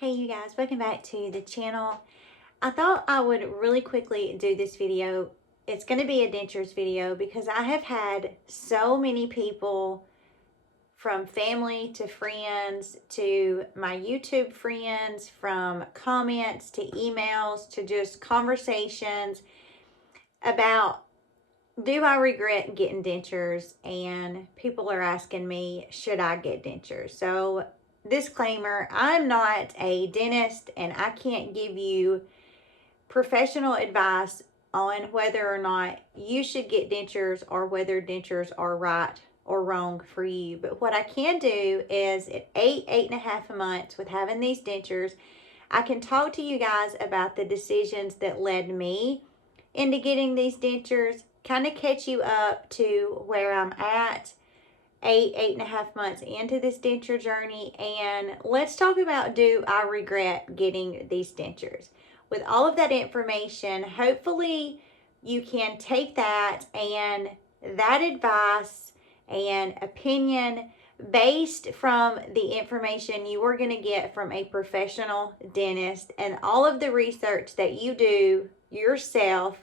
Hey you guys, welcome back to the channel. I thought I would really quickly do this video. It's going to be a dentures video because I have had so many people, from family to friends to my YouTube friends, from comments to emails to just conversations about, do I regret getting dentures? And people are asking me, should I get dentures? So disclaimer, I'm not a dentist and I can't give you professional advice on whether or not you should get dentures or whether dentures are right or wrong for you. But what I can do is at 8.5 months with having these dentures, I can talk to you guys about the decisions that led me into getting these dentures, kind of catch you up to where I'm at 8.5 months into this denture journey, and let's talk about, do I regret getting these dentures? With all of that information, hopefully you can take that and that advice and opinion based from the information you are going to get from a professional dentist, and all of the research that you do yourself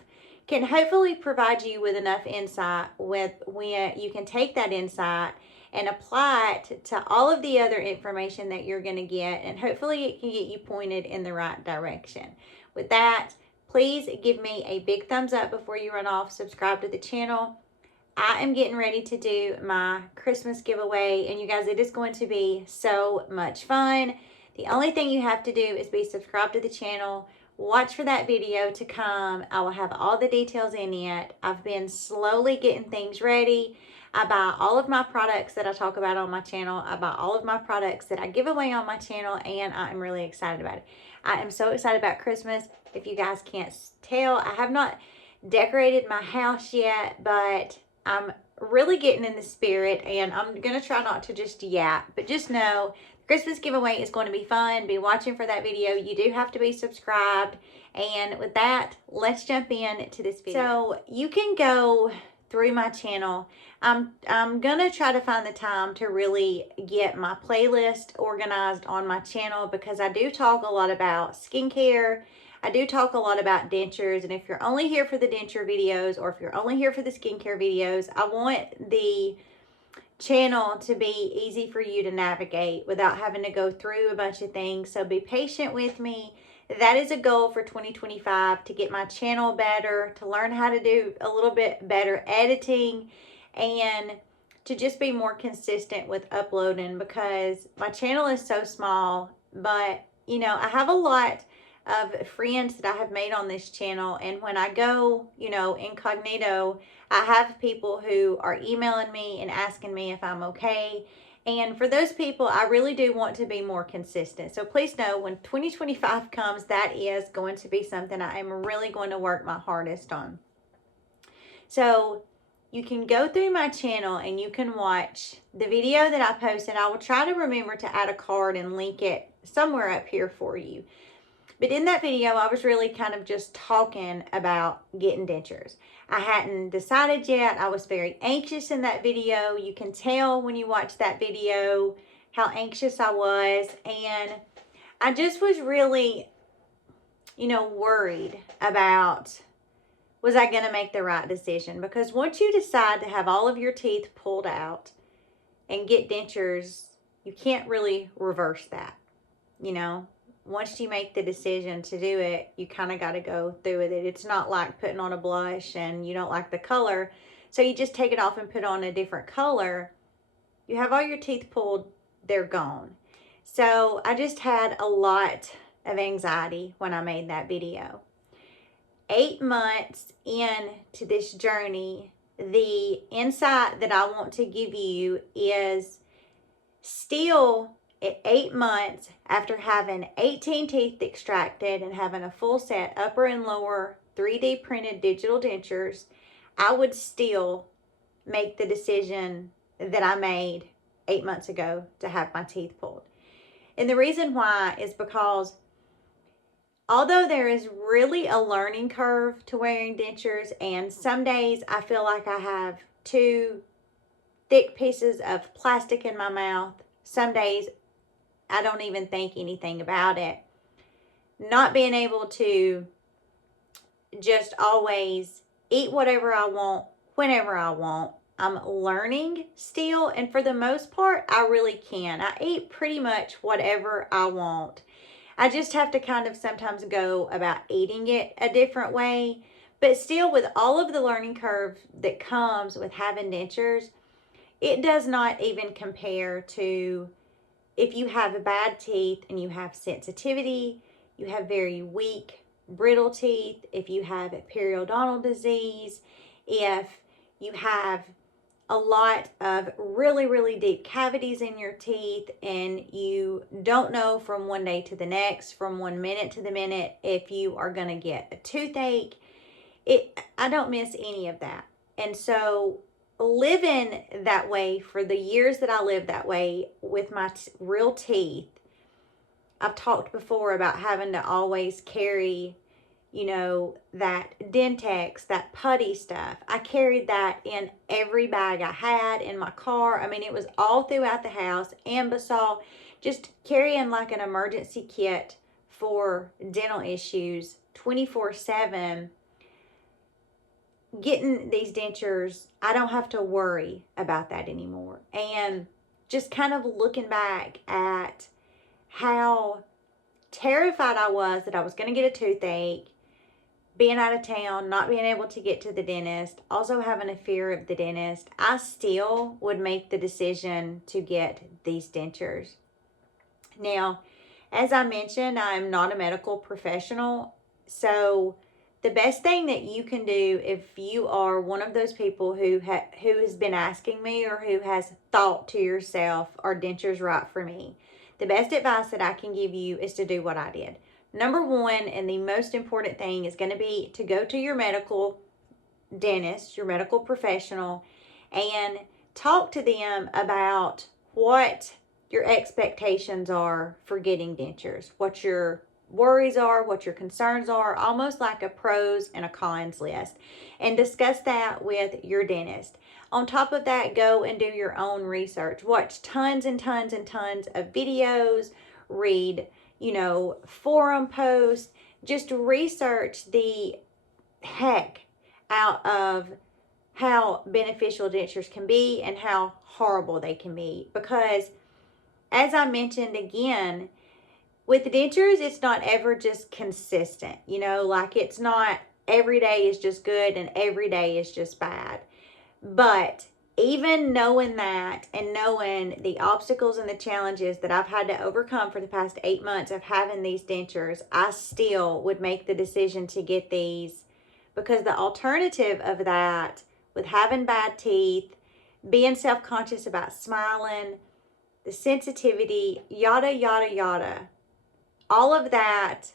can hopefully provide you with enough insight with when you can take that insight and apply it to all of the other information that you're going to get, and hopefully it can get you pointed in the right direction. With that, please give me a big thumbs up before you run off. Subscribe to the channel. I am getting ready to do my Christmas giveaway, and you guys, it is going to be so much fun. The only thing you have to do is be subscribed to the channel. Watch for that video to come. I will have all the details in it. I've been slowly getting things ready. I buy all of my products that I talk about on my channel. I buy all of my products that I give away on my channel, and I am really excited about it. I am so excited about Christmas. If you guys can't tell, I have not decorated my house yet, but I'm really getting in the spirit, and I'm going to try not to just yap, but just know Christmas giveaway is going to be fun. Be watching for that video. You do have to be subscribed. And with that, let's jump in to this video. So you can go through my channel. I'm gonna try to find the time to really get my playlist organized on my channel, because I do talk a lot about skincare. I do talk a lot about dentures, and if you're only here for the denture videos, or if you're only here for the skincare videos, I want the channel to be easy for you to navigate without having to go through a bunch of things. So be patient with me. That is a goal for 2025, to get my channel better, to learn how to do a little bit better editing, and to just be more consistent with uploading, because my channel is so small. But you know, I have a lot of friends that I have made on this channel, and when I go, you know, incognito, I have people who are emailing me and asking me if I'm okay. And for those people, I really do want to be more consistent. So please know, when 2025 comes, that is going to be something I am really going to work my hardest on. So you can go through my channel and you can watch the video that I posted. I will try to remember to add a card and link it somewhere up here for you. But in that video, I was really kind of just talking about getting dentures. I hadn't decided yet. I was very anxious in that video. You can tell when you watch that video how anxious I was. And I just was really, you know, worried about, was I going to make the right decision? Because once you decide to have all of your teeth pulled out and get dentures, you can't really reverse that, you know. Once you make the decision to do it, you kind of got to go through with it. It's not like putting on a blush and you don't like the color, so you just take it off and put on a different color. You have all your teeth pulled, they're gone. So I just had a lot of anxiety when I made that video. 8 months into this journey, the insight that I want to give you is, still at 8 months after having 18 teeth extracted and having a full set upper and lower 3D printed digital dentures, I would still make the decision that I made 8 months ago to have my teeth pulled. And the reason why is because although there is really a learning curve to wearing dentures, and some days I feel like I have 2 thick pieces of plastic in my mouth, some days I don't even think anything about it. Not being able to just always eat whatever I want, whenever I want. I'm learning still, and for the most part, I really can. I eat pretty much whatever I want. I just have to kind of sometimes go about eating it a different way. But still, with all of the learning curve that comes with having dentures, it does not even compare to if you have bad teeth and you have sensitivity, you have very weak, brittle teeth, if you have periodontal disease, if you have a lot of really, really deep cavities in your teeth and you don't know from one day to the next, from 1 minute to the minute, if you are going to get a toothache. I don't miss any of that. And so living that way for the years that I lived that way with my real teeth, I've talked before about having to always carry, that Dentex, that putty stuff. I carried that in every bag I had in my car. I mean, it was all throughout the house. Ambisol, just carrying like an emergency kit for dental issues 24/7. Getting these dentures, I don't have to worry about that anymore. And just kind of looking back at how terrified I was that I was going to get a toothache, being out of town, not being able to get to the dentist, also having a fear of the dentist, I still would make the decision to get these dentures. Now, as I mentioned, I'm not a medical professional, so the best thing that you can do if you are one of those people who has been asking me or who has thought to yourself, are dentures right for me? The best advice that I can give you is to do what I did. Number one, and the most important thing, is going to be to go to your medical dentist, your medical professional, and talk to them about what your expectations are for getting dentures, what your worries are, what your concerns are, almost like a pros and a cons list, and discuss that with your dentist. On top of that, go and do your own research. Watch tons and tons and tons of videos, read, forum posts, just research the heck out of how beneficial dentures can be and how horrible they can be. Because as I mentioned again, with the dentures, it's not ever just consistent. Like it's not every day is just good and every day is just bad. But even knowing that and knowing the obstacles and the challenges that I've had to overcome for the past 8 months of having these dentures, I still would make the decision to get these, because the alternative of that, with having bad teeth, being self-conscious about smiling, the sensitivity, yada, yada, yada, all of that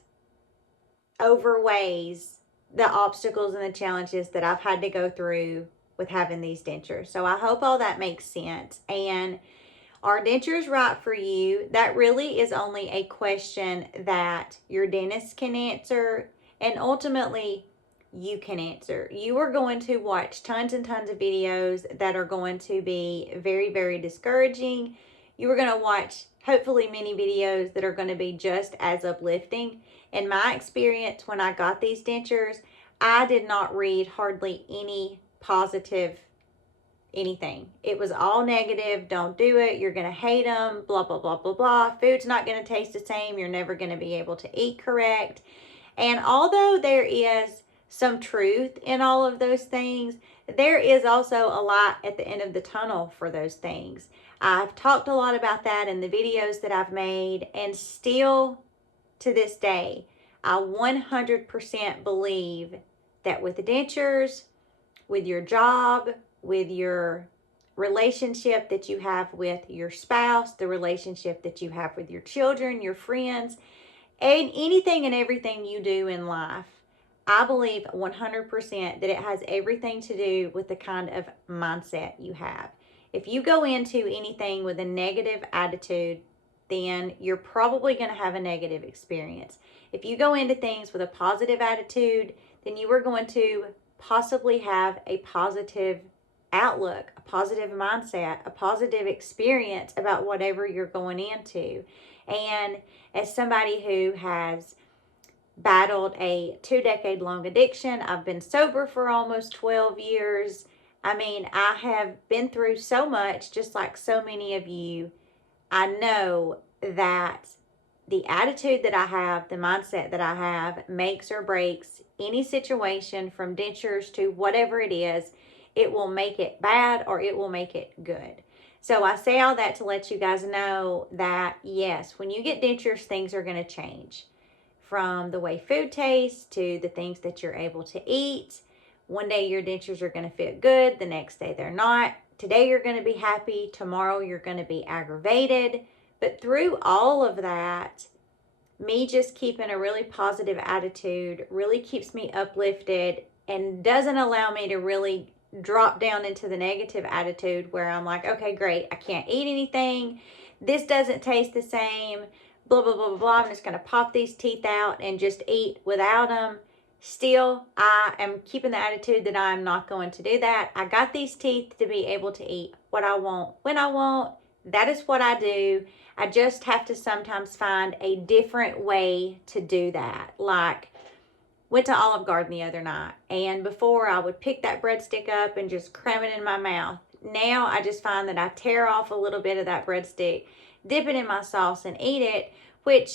overweighs the obstacles and the challenges that I've had to go through with having these dentures. So I hope all that makes sense. And are dentures right for you? That really is only a question that your dentist can answer, and ultimately you can answer. You are going to watch tons and tons of videos that are going to be very, very discouraging. You are going to watch hopefully many videos that are going to be just as uplifting. In my experience, when I got these dentures, I did not read hardly any positive anything. It was all negative. Don't do it. You're going to hate them. Blah, blah, blah, blah, blah. Food's not going to taste the same. You're never going to be able to eat correct. And although there is some truth in all of those things, there is also a light at the end of the tunnel for those things. I've talked a lot about that in the videos that I've made, and still to this day, I 100% believe that with the dentures, with your job, with your relationship that you have with your spouse, the relationship that you have with your children, your friends, and anything and everything you do in life, I believe 100% that it has everything to do with the kind of mindset you have. If you go into anything with a negative attitude, then you're probably going to have a negative experience. If you go into things with a positive attitude, then you are going to possibly have a positive outlook, a positive mindset, a positive experience about whatever you're going into. And as somebody who has battled a 2-decade-long addiction, I've been sober for almost 12 years. I mean, I have been through so much, just like so many of you. I know that the attitude that I have, the mindset that I have, makes or breaks any situation, from dentures to whatever it is. It will make it bad or it will make it good. So I say all that to let you guys know that, yes, when you get dentures, things are going to change. From the way food tastes to the things that you're able to eat. One day your dentures are going to fit good, the next day they're not. Today you're going to be happy, tomorrow you're going to be aggravated. But through all of that, me just keeping a really positive attitude really keeps me uplifted and doesn't allow me to really drop down into the negative attitude where I'm like, okay, great, I can't eat anything. This doesn't taste the same. Blah, blah, blah, blah, blah. I'm just going to pop these teeth out and just eat without them. Still, I am keeping the attitude that I'm not going to do that. I got these teeth to be able to eat what I want, when I want. That is what I do. I just have to sometimes find a different way to do that. Like, went to Olive Garden the other night, and before I would pick that breadstick up and just cram it in my mouth. Now I just find that I tear off a little bit of that breadstick, dip it in my sauce and eat it, which,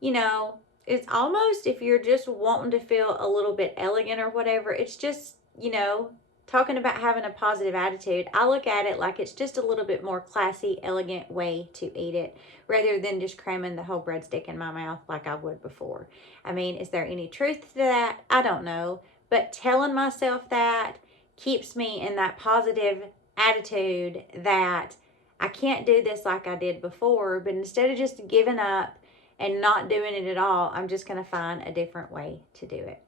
you know, it's almost, if you're just wanting to feel a little bit elegant or whatever, it's just, you know, talking about having a positive attitude. I look at it like it's just a little bit more classy, elegant way to eat it, rather than just cramming the whole breadstick in my mouth like I would before. I mean, is there any truth to that? I don't know. But telling myself that keeps me in that positive attitude that I can't do this like I did before, but instead of just giving up and not doing it at all, I'm just going to find a different way to do it.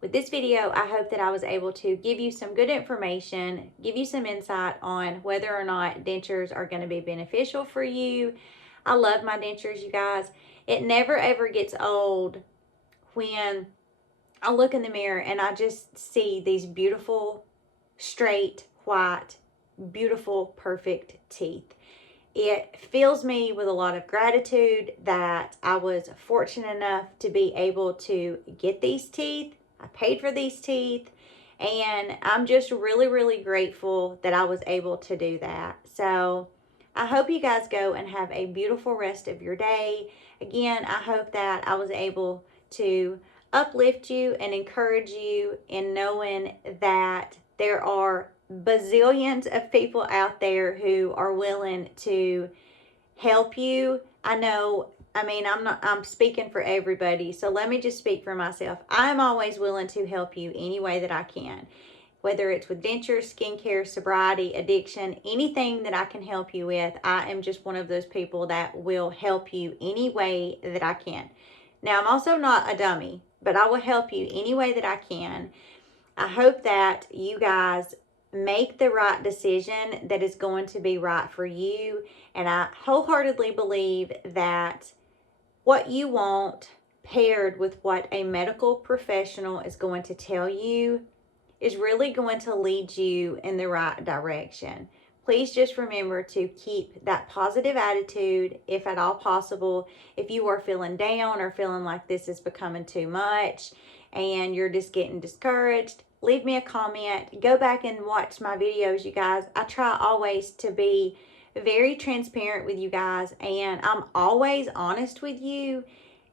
With this video, I hope that I was able to give you some good information, give you some insight on whether or not dentures are going to be beneficial for you. I love my dentures, you guys. It never ever gets old when I look in the mirror and I just see these beautiful, straight, white, beautiful, perfect teeth. It fills me with a lot of gratitude that I was fortunate enough to be able to get these teeth. I paid for these teeth, and I'm just really, really grateful that I was able to do that. So I hope you guys go and have a beautiful rest of your day. Again, I hope that I was able to uplift you and encourage you in knowing that there are bazillions of people out there who are willing to help you. I'm speaking for everybody, so let me just speak for myself. I'm always willing to help you any way that I can, whether it's with dentures, skincare, sobriety, addiction, anything that I can help you with. I am just one of those people that will help you any way that I can. Now, I'm also not a dummy, but I will help you any way that I can. I hope that you guys make the right decision that is going to be right for you. And I wholeheartedly believe that what you want, paired with what a medical professional is going to tell you, is really going to lead you in the right direction. Please just remember to keep that positive attitude, if at all possible. If you are feeling down or feeling like this is becoming too much and you're just getting discouraged, leave me a comment. Go back and watch my videos, you guys. I try always to be very transparent with you guys, and I'm always honest with you.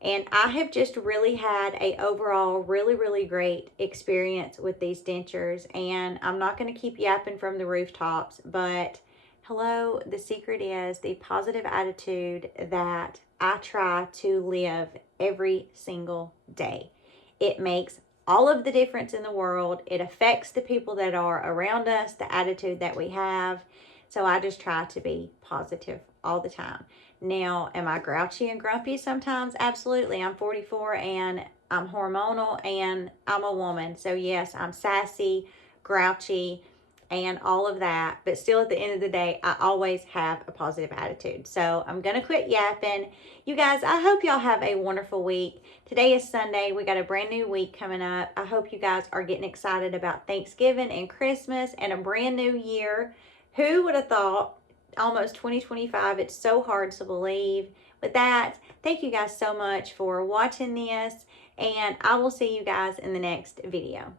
And I have just really had a overall really, really great experience with these dentures. And I'm not going to keep yapping from the rooftops, but hello, the secret is the positive attitude that I try to live every single day. It makes all of the difference in the world. It affects the people that are around us, the attitude that we have. So I just try to be positive all the time. Now, am I grouchy and grumpy sometimes? Absolutely. I'm 44 and I'm hormonal and I'm a woman. So yes, I'm sassy, grouchy, and all of that. But still, at the end of the day, I always have a positive attitude. So I'm going to quit yapping. You guys, I hope y'all have a wonderful week. Today is Sunday. We got a brand new week coming up. I hope you guys are getting excited about Thanksgiving and Christmas and a brand new year. Who would have thought? Almost 2025. It's so hard to believe. with that, thank you guys so much for watching this, and I will see you guys in the next video.